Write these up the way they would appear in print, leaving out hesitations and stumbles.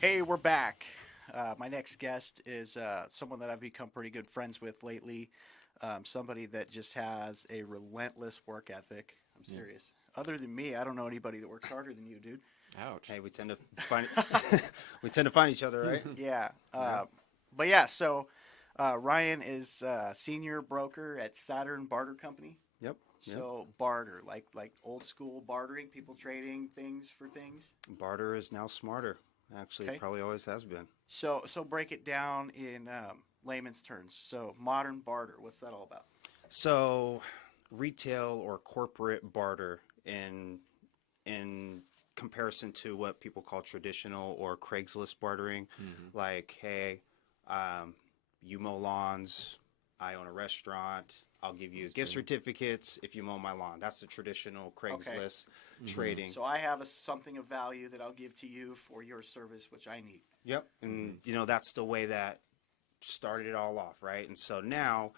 Hey, we're back. My next guest is someone that I've become pretty good friends with lately. Somebody that just has a relentless work ethic. I'm Yeah. serious. Other than me, I don't know anybody that works harder than you, dude. Ouch. Hey, we tend to find we tend to find each other, right? Yeah. Yeah. But yeah, so Ryan is senior broker at Saturn Barter Company. Yep. Yep. So barter, like old school bartering, people trading things for things. Barter is now smarter. Actually, it Okay. probably always has been. So break it down in layman's terms. So modern barter, what's that all about? So, retail or corporate barter in comparison to what people call traditional or Craigslist bartering, Hmm. like, hey, you mow lawns, I own a restaurant, I'll give you That's gift good. certificates if you mow my lawn. That's the traditional Craigslist trading. So I have something of value that I'll give to you for your service, which I need. Yep. And, that's the way that started it all off, right? And so now,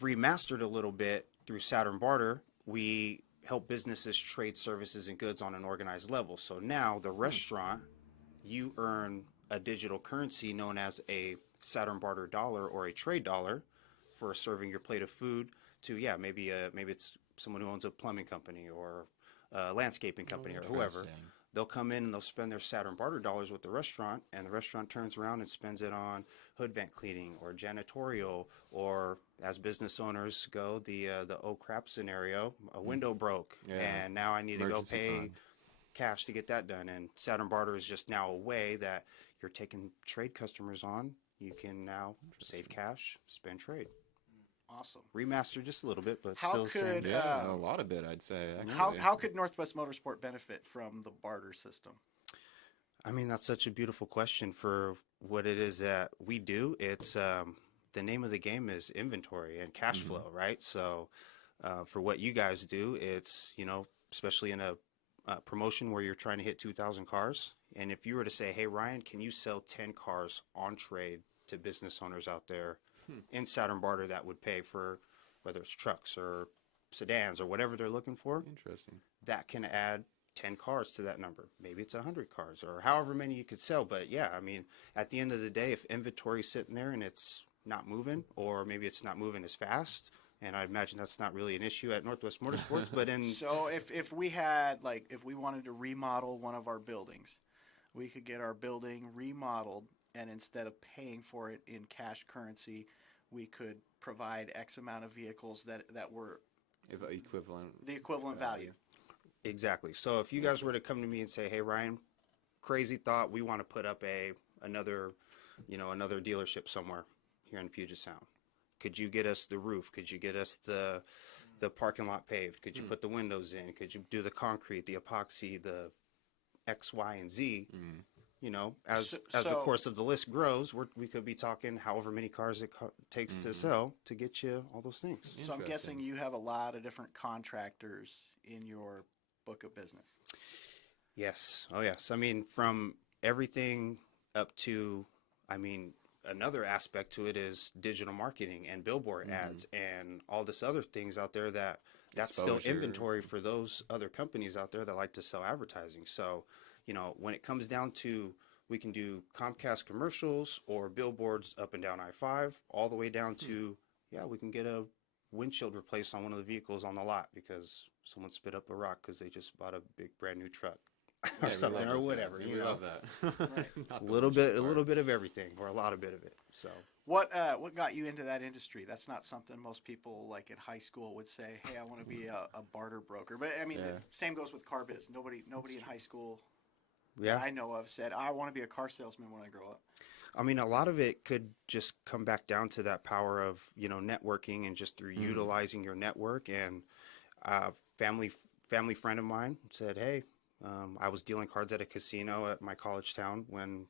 remastered a little bit through Saturn Barter, we help businesses trade services and goods on an organized level. So now, the restaurant, you earn a digital currency known as a Saturn Barter dollar or a trade dollar for serving your plate of food to, yeah, maybe it's someone who owns a plumbing company or a landscaping company or whoever. Interesting. They'll come in and they'll spend their Saturn barter dollars with the restaurant, and the restaurant turns around and spends it on hood vent cleaning or janitorial, or as business owners go, the oh crap scenario, a window broke, Yeah. and now I need to go Emergency pay fund. cash to get that done. And Saturn barter is just now a way that you're taking trade customers on. You can now save cash, spend trade. Awesome. Remastered just a little bit, but How still the same. could Yeah, a lot of it, I'd say. how Actually. how could Northwest Motorsport benefit from the barter system? I mean, that's such a beautiful question for what it is that we do. It's the name of the game is inventory and cash flow, right? So, for what you guys do, it's, especially in a promotion where you're trying to hit 2,000 cars. And if you were to say, hey, Ryan, can you sell 10 cars on trade to business owners out there in Saturn Barter that would pay for whether it's trucks or sedans or whatever they're looking for? Interesting. That can add 10 cars to that number. Maybe it's 100 cars or however many you could sell. But yeah, I mean, at the end of the day, if inventory's sitting there and it's not moving, or maybe it's not moving as fast, and I imagine that's not really an issue at Northwest Motorsports, but in, So if we had if we wanted to remodel one of our buildings, we could get our building remodeled, and instead of paying for it in cash currency, we could provide X amount of vehicles that were If equivalent. the equivalent value. exactly. So if you guys were to come to me and say, hey, Ryan, crazy thought, we want to put up another dealership somewhere here in Puget Sound. Could you get us the roof? Could you get us the parking lot paved? Could you put the windows in? Could you do the concrete, the epoxy, the X, Y, and Z? As the So- course of the list grows, we could be talking however many cars it takes to sell to get you all those things. So I'm guessing Interesting. you have a lot of different contractors in your book of business. Yes. Oh, yes. I mean, from everything up to, I mean, another aspect to it is digital marketing and billboard ads and all this other things out there that's still Exposure. inventory for those other companies out there that like to sell advertising. So, when it comes down to, we can do Comcast commercials or billboards up and down I-5, all the way down to, yeah, we can get a windshield replaced on one of the vehicles on the lot because someone spit up a rock because they just bought a big brand new truck or Yeah, we something love or those whatever. guys. You We know, love that. Not a the little bullshit bit, a part. little bit of everything, or a lot of bit of it. So What got you into that industry? That's not something most people like in high school would say, "Hey, I want to be a barter broker." But I mean, Yeah. the same goes with car biz. Nobody in high school yeah, I know of said, "I want to be a car salesman when I grow up." I mean, a lot of it could just come back down to that power of networking and just through utilizing your network. And family friend of mine said, "Hey, I was dealing cards at a casino at my college town when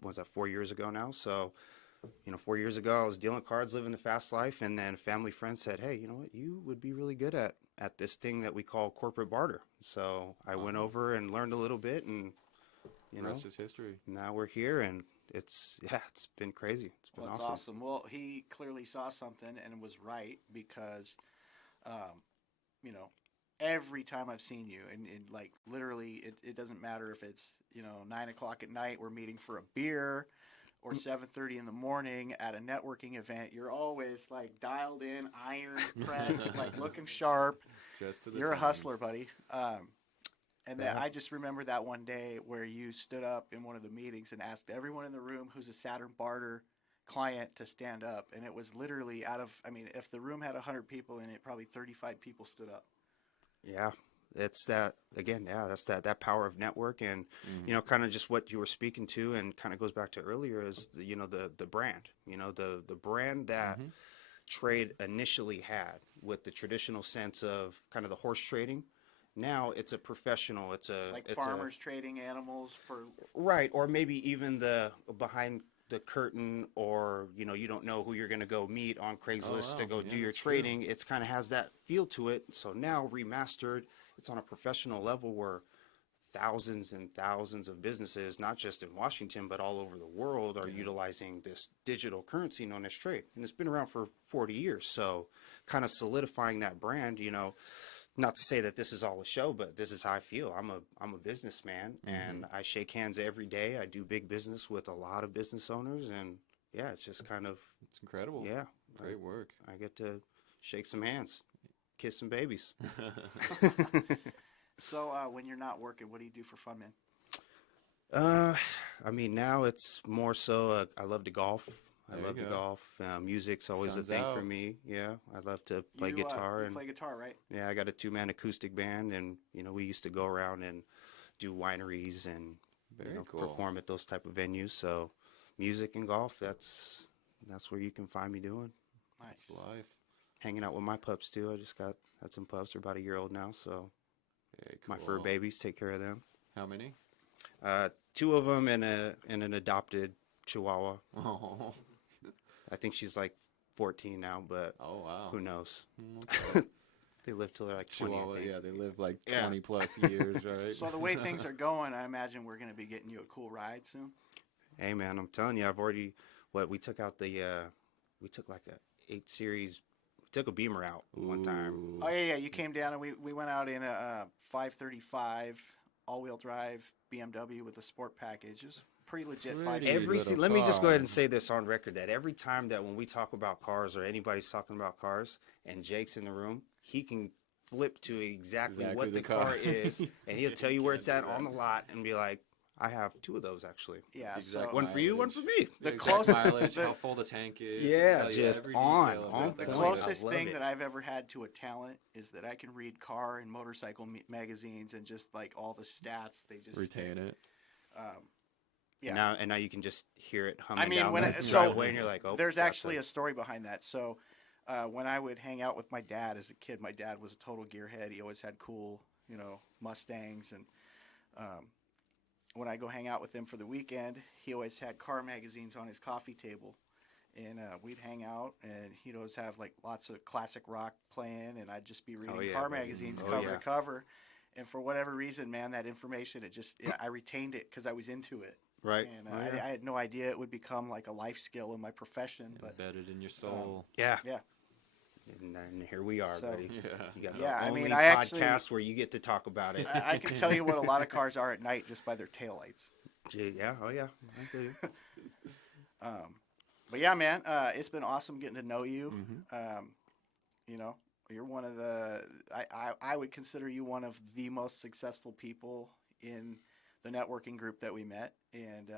was that 4 years ago now? So." 4 years ago, I was dealing cards, living the fast life, and then a family friend said, "Hey, you know what? You would be really good at this thing that we call corporate barter." So I went over and learned a little bit, and The rest is history. now we're here, and it's been crazy. It's been Well, that's awesome. awesome. Well, he clearly saw something and was right because, um, you know, every time I've seen you, and like literally, it doesn't matter if it's 9 o'clock at night, we're meeting for a beer, or 7:30 in the morning at a networking event. You're always like dialed in, iron pressed, like looking sharp. Just to the You're a times. hustler, buddy. And then I just remember that one day where you stood up in one of the meetings and asked everyone in the room who's a Saturn Barter client to stand up. And it was literally if the room had 100 people in it, probably 35 people stood up. Yeah, it's that again. Yeah, that's that power of network, and kind of just what you were speaking to, and kind of goes back to earlier is the brand. The brand that trade initially had with the traditional sense of kind of the horse trading. Now it's a professional. It's farmers trading animals for right, or maybe even the behind the curtain, or you don't know who you're going to go meet on Craigslist to go do your trading. It's kind of has that feel to it. So now remastered, it's on a professional level where thousands and thousands of businesses, not just in Washington but all over the world, are utilizing this digital currency known as trade, and it's been around for 40 years. So kind of solidifying that brand. Not to say that this is all a show, but this is how I feel. I'm a businessman, and I shake hands every day. I do big business with a lot of business owners, and yeah, it's just kind of It's incredible. yeah, Great work. I get to shake some hands, kiss some babies. So when you're not working, what do you do for fun, man? Now it's more so I love to golf. I There love you to go. golf. Music's always Sun's a thing for out. me. Yeah, I love to play You guitar, and play guitar, right? yeah, I got a 2-man acoustic band, and we used to go around and do wineries and Very cool. perform at those type of venues. So music and golf, that's where you can find me doing. Nice. It's life. Hanging out with my pups too. I just had some pups. They're about a year old now, so Very cool. my fur babies, take care of them. How many? 2 of them and an adopted Chihuahua. Oh. I think she's like 14 now, but Oh wow. who knows? Okay. They live till they're like 20. Chihuahua, I think. yeah, they live like Yeah. 20 plus years, right? So the way things are going, I imagine we're going to be getting you a cool ride soon. Hey man, I'm telling you, I've already we took out we took like a 8 series. Took a Beamer out one time. Ooh. Oh yeah, you came down and we went out in a 535 all-wheel drive BMW with a sport package. It was pretty legit. Pretty Let me just go ahead and car. say this on record that every time that when we talk about cars or anybody's talking about cars and Jake's in the room, he can flip to exactly what the car is, and he'll tell you where it's at on the lot and be like, I have 2 of those actually. Yeah, Exact so One for you, one for me. The exact closest- mileage, the- how full the tank is. Yeah, it'll tell you just every on detail of point. the it. closest I love thing it. that I've ever had to a talent is that I can read car and motorcycle magazines and just like all the stats. They just Retain it. Yeah. And now you can just hear it humming I mean, down when the so driveway, and you're like, oh. there's that's actually a story behind that. So when I would hang out with my dad as a kid, my dad was a total gearhead. He always had cool, Mustangs, and when I go hang out with him for the weekend, he always had car magazines on his coffee table, and we'd hang out, and he'd always have like lots of classic rock playing, and I'd just be reading yeah, car buddy. magazines Oh, cover yeah. to cover. And for whatever reason, man, that information, I retained it because I was into it. right. And Oh, yeah. I had no idea it would become like a life skill in my profession. But Embedded in your soul. Yeah. yeah, And here we are, So- buddy. Yeah. You got Yeah, the I only mean, I actually- podcast where you get to talk about it. I can tell you what a lot of cars are at night just by their taillights. Yeah. Oh, yeah. I feel you. But yeah, man, it's been awesome getting to know you. Mm-hmm. You're one of the I would consider you one of the most successful people in the networking group that we met, and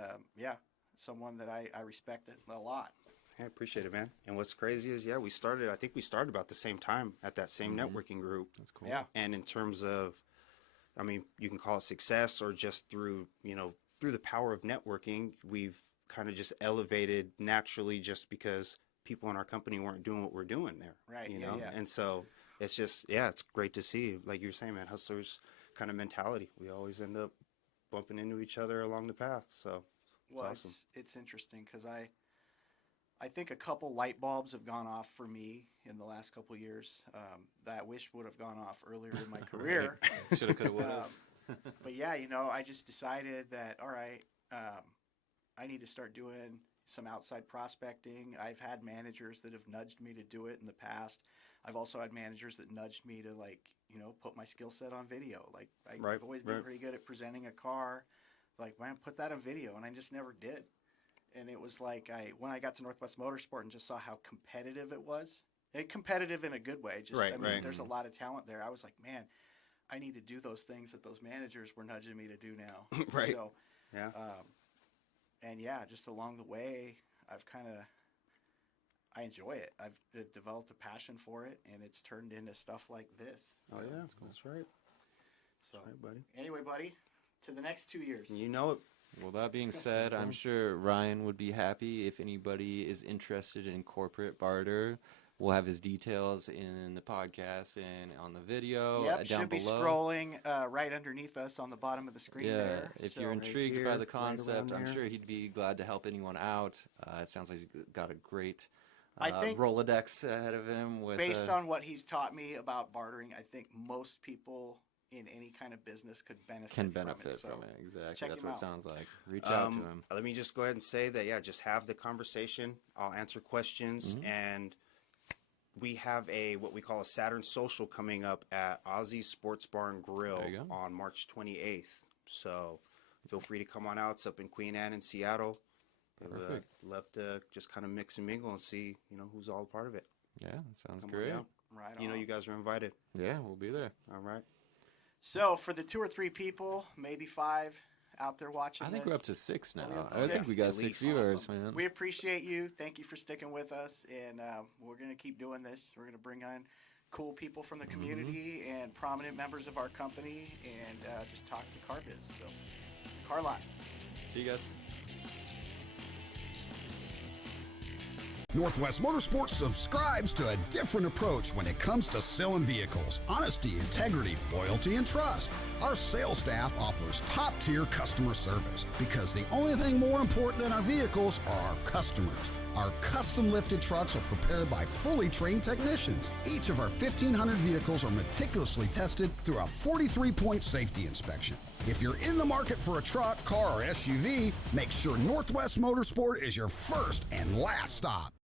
someone that I respect a lot. I appreciate it, man. And what's crazy is, I think we started about the same time at that same networking group. That's cool. Yeah. And in terms of, I mean, you can call it success or just through the power of networking, we've kind of just elevated naturally just because people in our company weren't doing what we're doing there. Right, You yeah, know? yeah. And so it's just, it's great to see, like you're saying, man, hustlers kind of mentality. We always end up bumping into each other along the path. So Well, awesome. it's interesting because I think a couple light bulbs have gone off for me in the last couple years that I wish would have gone off earlier in my career. Shoulda, coulda, woulda. But yeah, I just decided that, all right, I need to start doing some outside prospecting. I've had managers that have nudged me to do it in the past, I've also had managers that nudged me to, like, put my skill set on video. Like, Right, I've always been right. pretty good at presenting a car. Like, man, put that on video, and I just never did. And it was like when I got to Northwest Motorsport and just saw how competitive it was, and competitive in a good way. Just, Right, I mean, right. there's a lot of talent there. I was like, man, I need to do those things that those managers were nudging me to do now. Right. So, Yeah. and yeah, just along the way, I enjoy it. I've developed a passion for it, and it's turned into stuff like this. Oh So, yeah, that's right. So, That's right, buddy. anyway, buddy, to the next 2 years. You know it. Well, that being said, I'm sure Ryan would be happy if anybody is interested in corporate barter. We'll have his details in the podcast and on the video Yep, down should be below. scrolling right underneath us on the bottom of the screen Yeah, there. if So- you're intrigued here, by the right concept, around I'm there. sure he'd be glad to help anyone out. It sounds like he's got a great I think- Rolodex ahead of him. With based on what he's taught me about bartering, I think most people in any kind of business could benefit can from benefit it. So from it. Exactly. check That's him what it out. sounds like. Reach out to him. Let me just go ahead and say that, yeah, just have the conversation. I'll answer questions. Mm-hmm. And we have what we call a Saturn Social coming up at Ozzy's Sports Bar and Grill There you go. on March 28th. So feel free to come on out. It's up in Queen Anne in Seattle. Perfect. Love to just kind of mix and mingle and see, who's all a part of it. Yeah, sounds Come on great. down. right on. You guys are invited. Yeah, we'll be there. All right. So for the 2 or 3 people, maybe 5 out there watching I think this, we're up to 6 now. Oh, yeah, I think 6? we got At 6 least. viewers, Awesome. man. We appreciate you. Thank you for sticking with us, and we're going to keep doing this. We're going to bring on cool people from the Mm-hmm. community and prominent members of our company, and just talk to car biz. So, Car Lot. See you guys. Northwest Motorsports subscribes to a different approach when it comes to selling vehicles. Honesty, integrity, loyalty, and trust. Our sales staff offers top-tier customer service because the only thing more important than our vehicles are our customers. Our custom-lifted trucks are prepared by fully trained technicians. Each of our 1,500 vehicles are meticulously tested through a 43-point safety inspection. If you're in the market for a truck, car, or SUV, make sure Northwest Motorsport is your first and last stop.